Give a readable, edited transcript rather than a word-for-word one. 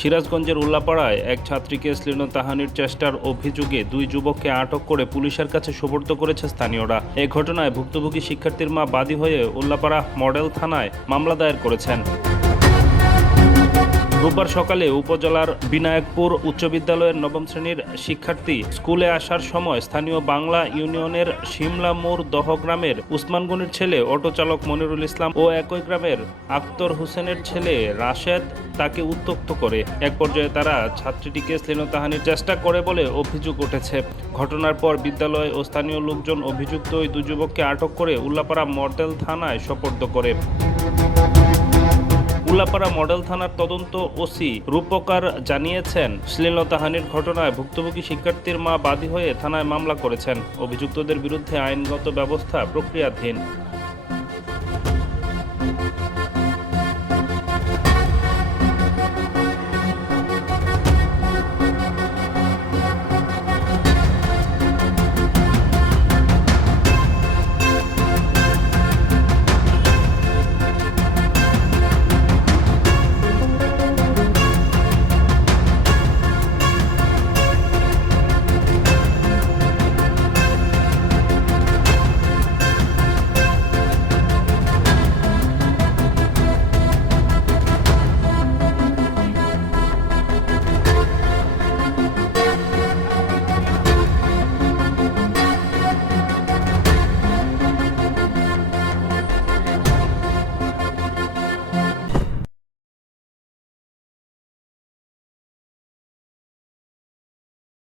সিরাজগঞ্জের উল্লাপাড়ায় এক ছাত্রীকে শ্লীলতাহানির চেষ্টার অভিযোগে দুই যুবককে আটক করে পুলিশের কাছে সোপর্দ করেছে স্থানীয়রা। এ ঘটনায় ভুক্তভোগী শিক্ষার্থীর মা বাদী হয়ে উল্লাপাড়া মডেল থানায় মামলা দায়ের করেছেন। রোববার সকালে উপজেলার বিনায়কপুর উচ্চ বিদ্যালয়ের নবম শ্রেণীর শিক্ষার্থী স্কুলে আসার সময় স্থানীয় বাংলা ইউনিয়নের শিমলা মোড় দহ গ্রামের উসমান গনির ছেলে অটো চালক মনিরুল ইসলাম ও একই গ্রামের আক্তর হোসেনের ছেলে রাশেদ তাকে উত্ত্যক্ত করে। এক পর্যায়ে তারা ছাত্রীটিকে শ্লীলতাহানির চেষ্টা করে বলে অভিযোগ উঠেছে। ঘটনার পর বিদ্যালয় ও স্থানীয় লোকজন অভিযুক্ত ওই দুই যুবককে আটক করে উল্লাপাড়া মডেল থানায় সোপর্দ করে। উল্লাপাড়া মডেল থানার তদন্ত ওসি রূপকার জানিয়েছেন, শ্লীলতাহানির ঘটনায় ভুক্তভোগী শিক্ষার্থীর মা বাদী হয়ে থানায় মামলা করেছেন। অভিযুক্তদের বিরুদ্ধে আইনগত ব্যবস্থা প্রক্রিয়াধীন।